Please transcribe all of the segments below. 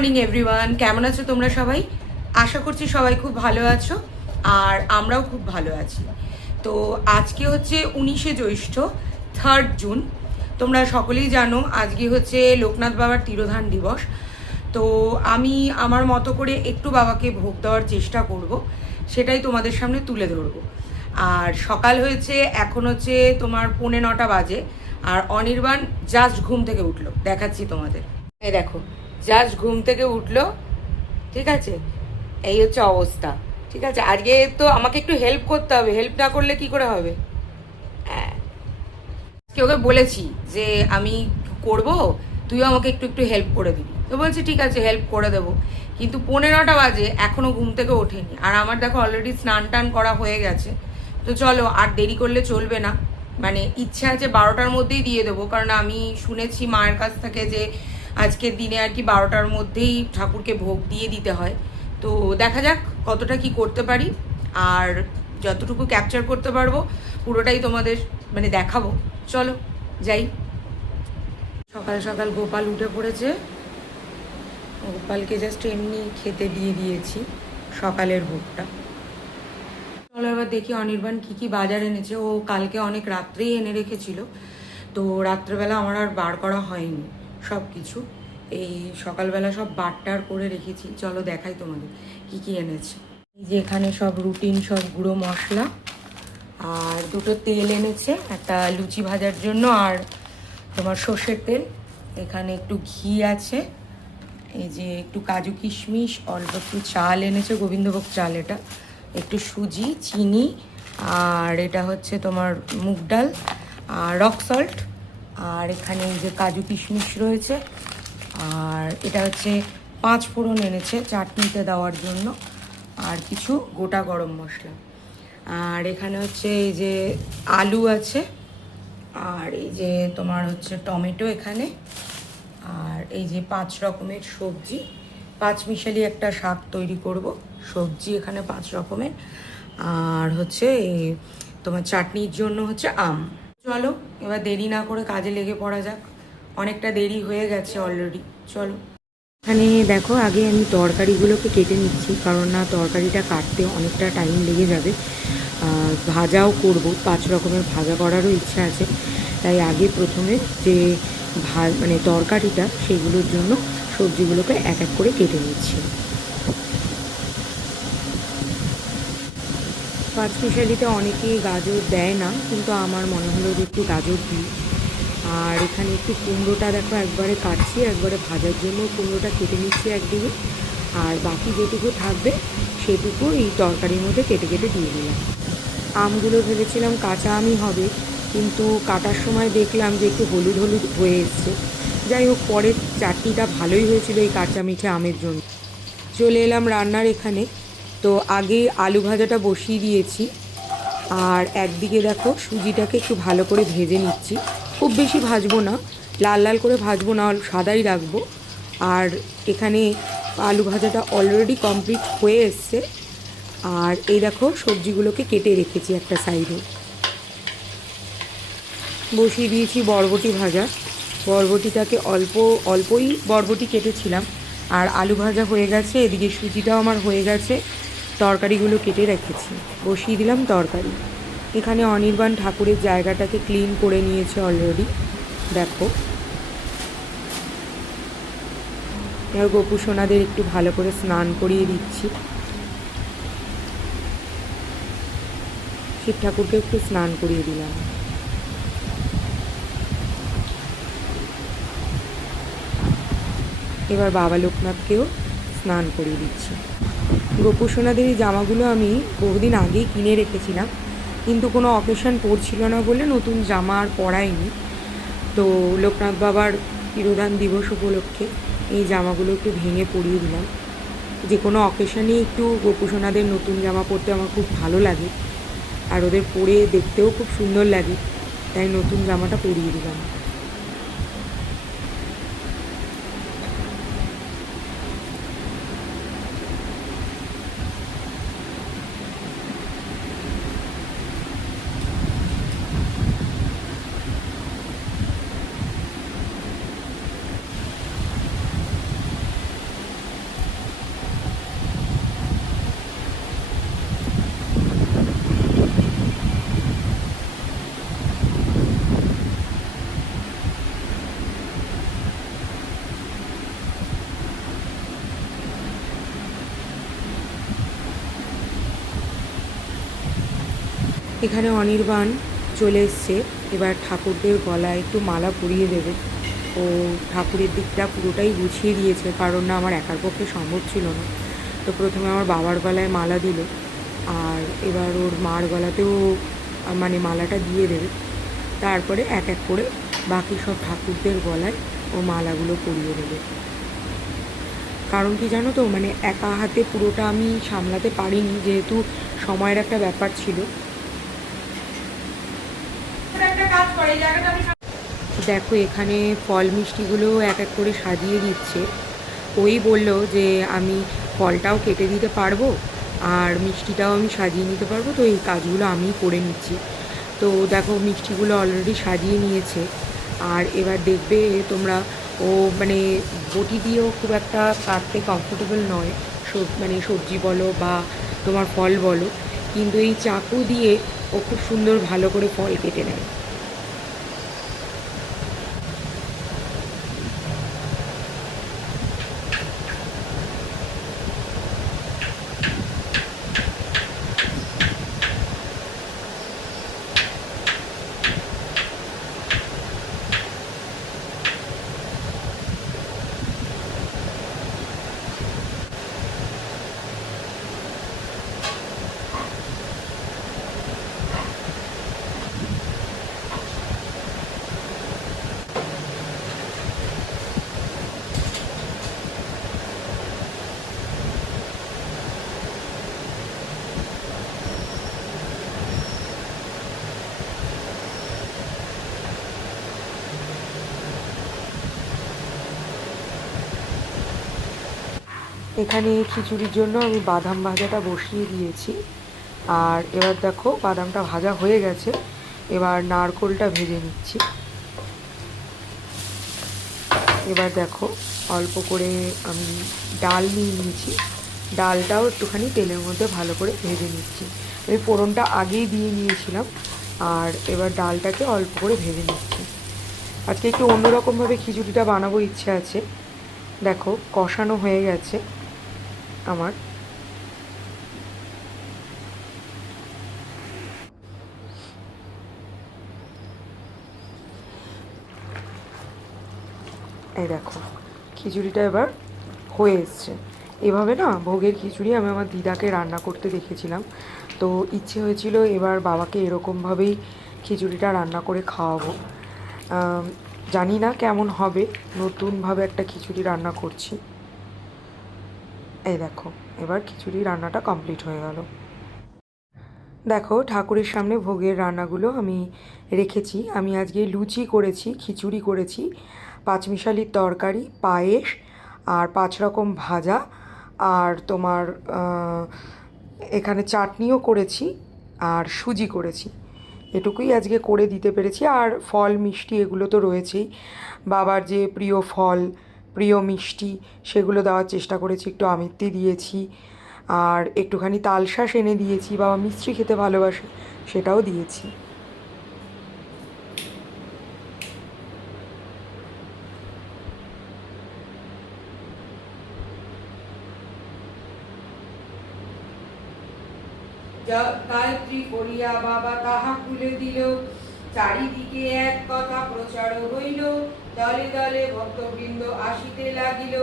Morning everyone, কেমন আছো তোমরা সবাই? আশা করছি সবাই খুব ভালো আছো আর আমরাও খুব ভালো আছি। তো আজকে হচ্ছে 19শে জ্যৈষ্ঠ, 3rd জুন। তোমরা সকলেই জানো আজকে হচ্ছে লোকনাথ বাবার তিরোধান দিবস। তো আমি আমার মতো করে একটু বাবাকে ভোগ দেওয়ার চেষ্টা করব, সেটাই তোমাদের সামনে তুলে ধরবো। আর সকাল হয়েছে, এখন হচ্ছে তোমার 9:45 বাজে, আর অনির্বাণ জাস্ট ঘুম থেকে উঠলো, দেখাচ্ছি তোমাদের। এই দেখো, জাস্ট ঘুম থেকে উঠলো, ঠিক আছে? এই হচ্ছে অবস্থা, ঠিক আছে? আজকে তো আমাকে একটু হেল্প করতে হবে, হেল্প না করলে কি করে হবে? হ্যাঁ, ওকে বলেছি যে আমি করব, তুইও আমাকে একটু একটু হেল্প করে দিবি। তো বলছি ঠিক আছে, হেল্প করে দেবো। কিন্তু 9:45 বাজে, এখনো ঘুম থেকে ওঠেনি। আর আমার দেখো অলরেডি স্নান টান করা হয়ে গেছে। তো চলো, আর দেরি করলে চলবে না। মানে ইচ্ছা আছে 12টার মধ্যেই দিয়ে দেবো, কারণ আমি শুনেছি মায়ের কাছ থেকে যে আজকের দিনে আর কি 12টার মধ্যেই ঠাকুরকে ভোগ দিয়ে দিতে হয়। তো দেখা যাক কতটা কি করতে পারি, আর যতটুকু ক্যাপচার করতে পারবো পুরোটাই তোমাদের মানে দেখাবো। চলো যাই। সকাল সকাল গোপাল উঠে পড়েছে, গোপালকে জাস্ট এমনি খেতে দিয়ে দিয়েছি সকালের ভোগটা। চলো এবার দেখি অনির্বাণ কি কি বাজার এনেছে। ও কালকে অনেক রাত্রেই এনে রেখেছিল, তো রাত্রেবেলা আমার আর বার করা হয়নি সব কিছু। এই সকালবেলা সব বাটটার করে রেখেছি। চলো দেখাই তোমাদের কি কি এনেছে। এই যে এখানে সব রুটিন, সব গুঁড়ো মশলা, আর দুটো তেল এনেছে, একটা লুচি ভাজার জন্য আর তোমার সর্ষের তেল। এখানে একটু ঘি আছে, এই যে একটু কাজু কিশমিশ, অল্প একটু চাল এনেছে, গোবিন্দভোগ চাল এটা, একটু সুজি, চিনি, আর এটা হচ্ছে তোমার মুগ ডাল আর রক সল্ট, আর এখানে এই যে কাজু কিশমিশ রয়েছে, আর এটা হচ্ছে 5 ফোড়ন এনেছে চাটনিতে দেওয়ার জন্য, আর কিছু গোটা গরম মশলা। আর এখানে হচ্ছে এই যে আলু আছে, আর এই যে তোমার হচ্ছে টমেটো এখানে, আর এই যে 5 রকমের সবজি, 5 মিশালি একটা শাক তৈরি করব। সবজি এখানে 5 রকমের, আর হচ্ছে এই তোমার চাটনির জন্য হচ্ছে আম। চলো এবার দেরি না করে কাজে লেগে পড়া যাক, অনেকটা দেরি হয়ে গেছে অলরেডি। চলো, এখানে দেখো আগে আমি তরকারিগুলোকে কেটে নিচ্ছি, কারণ না তরকারিটা কাটতে অনেকটা টাইম লেগে যাবে। ভাজাও করব, 5 রকমের ভাজা করারও ইচ্ছা আছে, তাই আগে প্রথমে যে মানে তরকারিটা, সেগুলোর জন্য সবজিগুলোকে এক এক করে কেটে নিচ্ছি। 5 মিশালিতে অনেকেই গাজর দেয় না, কিন্তু আমার মনে হলো যে একটু গাজর দিই। আর এখানে একটু কুমড়োটা দেখো একবারে কাটছি, একবারে ভাজার জন্য কুমড়োটা কেটে নিচ্ছি একদিকে, আর বাকি যেটুকু থাকবে সেটুকু এই তরকারির মধ্যে কেটে কেটে দিয়ে দিলাম। আমগুলো ভেবেছিলাম কাঁচা আমই হবে, কিন্তু কাটার সময় দেখলাম যে একটু হলুদ হলুদ হয়ে এসছে। যাই হোক, পরের চাটনিটা ভালোই হয়েছিল এই কাঁচা মিঠে আমের জন্য। চলে এলাম রান্নার এখানে। তো আগে আলু ভাজাটা বসিয়ে দিয়েছি, আর একদিকে দেখো সুজিটাকে একটু ভালো করে ভেজে নিচ্ছি। খুব বেশি ভাজবো না, লাল লাল করে ভাজবো না, সাদাই রাখবো। আর এখানে আলু ভাজাটা অলরেডি কমপ্লিট হয়ে এসছে, আর এই দেখো সবজিগুলোকে কেটে রেখেছি একটা সাইডে। বসিয়ে দিয়েছি বরবটি ভাজা। বরবটিটাকে অল্পই বরবটি কেটেছিলাম, আর আলু ভাজা হয়ে গেছে, এদিকে সুজিটাও আমার হয়ে গেছে, তরকারিগুলো কেটে রেখেছি, বসিয়ে দিলাম তরকারি। এখানে অনির্বাণ ঠাকুরের জায়গাটাকে ক্লিন করে নিয়েছে অলরেডি, দেখো। এবার গোপু সোনাদের একটু ভালো করে স্নান করিয়ে দিচ্ছি, শিব ঠাকুরকে একটু স্নান করিয়ে দিলাম। এবার বাবা লোকনাথকেও স্নান করিয়ে দিচ্ছি। গোপু সোনাদের এই জামাগুলো আমি বহুদিন আগেই কিনে রেখেছিলাম, কিন্তু কোনো অকেশন পড়ছিল না বলে নতুন জামা আর পরাইনি। তো লোকনাথ বাবার তিরোধান দিবস উপলক্ষে এই জামাগুলো একটু ভেঙে পরিয়ে দিলাম। যে কোনো অকেশানেই একটু গোপু সোনাদের নতুন জামা পরতে আমার খুব ভালো লাগে, আর ওদের পরে দেখতেও খুব সুন্দর লাগে, তাই নতুন জামাটা পরিয়ে দিলাম। এখানে অনির্বাণ চলে এসছে, এবার ঠাকুরদের গলায় একটু মালা পরিয়ে দেবে। ও ঠাকুরের দিকটা পুরোটাই গুছিয়ে দিয়েছে, কারণ না আমার একার পক্ষে সম্ভব ছিল না। তো প্রথমে আমার বাবার গলায় মালা দিল, আর এবার ওর মার গলাতেও মানে মালাটা দিয়ে দেবে। তারপরে এক এক করে বাকি সব ঠাকুরদের গলায় ও মালাগুলো পরিয়ে দেবে। কারণ কি জানো তো, মানে একা হাতে পুরোটা আমি সামলাতে পারিনি, যেহেতু সময়ের একটা ব্যাপার ছিল। দেখো এখানে ফল মিষ্টিগুলো এক এক করে সাজিয়ে দিচ্ছে। ওই বললো যে আমি ফলটাও কেটে দিতে পারবো আর মিষ্টিটাও আমি সাজিয়ে নিতে পারবো, তো এই কাজগুলো আমি করে নিচ্ছি। তো দেখো মিষ্টিগুলো অলরেডি সাজিয়ে নিয়েছে। আর এবার দেখবে তোমরা, ও মানে বটি দিয়েও খুব একটা কাটতে কমফোর্টেবল নয়, মানে সবজি বলো বা তোমার ফল বলো, কিন্তু এই চাকু দিয়ে ও খুব সুন্দর ভালো করে ফল কেটে নেয়। এখানে খিচুড়ির জন্য আমি বাদাম ভাজাটা বসিয়ে দিয়েছি। আর এবার দেখো বাদামটা ভাজা হয়ে গেছে, এবার নারকোলটা ভেজে নিচ্ছি। এবার দেখো অল্প করে আমি ডাল নিয়ে নিয়েছি, ডালটাও একটুখানি তেলের মধ্যে ভালো করে ভেজে নিচ্ছি। আমি ফোড়নটা আগেই দিয়ে নিয়েছিলাম, আর এবার ডালটাকে অল্প করে ভেজে নিচ্ছি। আজকে একটু অন্যরকমভাবে খিচুড়িটা বানাবো ইচ্ছে আছে। দেখো কষানো হয়ে গেছে আমার। এই দেখো খিচুড়িটা এবার হয়ে এসছে। এভাবে না ভোগের খিচুড়ি আমি আমার দিদাকে রান্না করতে দেখেছিলাম, তো ইচ্ছে হয়েছিল এবার বাবাকে এরকমভাবেই খিচুড়িটা রান্না করে খাওয়াবো। জানি না কেমন হবে, নতুনভাবে একটা খিচুড়ি রান্না করছি। এই দেখো এবার খিচুড়ি রান্নাটা কমপ্লিট হয়ে গেল। দেখো ঠাকুরের সামনে ভোগের রান্নাগুলো আমি রেখেছি। আমি আজকে লুচি করেছি, খিচুড়ি করেছি, পাঁচমিশালির তরকারি, পায়েস, আর 5 রকম ভাজা, আর তোমার এখানে চাটনিও করেছি, আর সুজি করেছি। এটুকুই আজকে করে দিতে পেরেছি। আর ফল মিষ্টি এগুলো তো রয়েছেই, বাবার যে প্রিয় ফল, প্রিয় মিষ্টি, সেগুলো দেওয়ার চেষ্টা করেছি। একটু আমিত্তি দিয়েছি, আর একটুখানি তালশাঁস এনে দিয়েছি, বাবা মিষ্টি খেতে ভালোবাসে, সেটাও দিয়েছি। গায়ত্রী করিয়া বাবা তাহা খুলে দিল, চারিদিকে এক কথা প্রচার হইল, দলে দলে ভক্তবৃন্দ আসিতে লাগিল।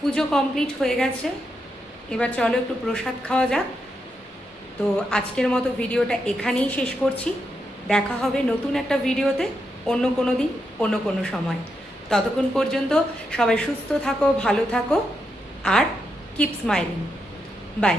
পুজো কমপ্লিট হয়ে গেছে, এবার চলো একটু প্রসাদ খাওয়া যাক। তো আজকের মতো ভিডিওটা এখানেই শেষ করছি। দেখা হবে নতুন একটা ভিডিওতে অন্য কোনো দিন, অন্য কোনো সময়। ততক্ষণ পর্যন্ত সবাই সুস্থ থাকো, ভালো থাকো, আর কিপ স্মাইলিং। বাই।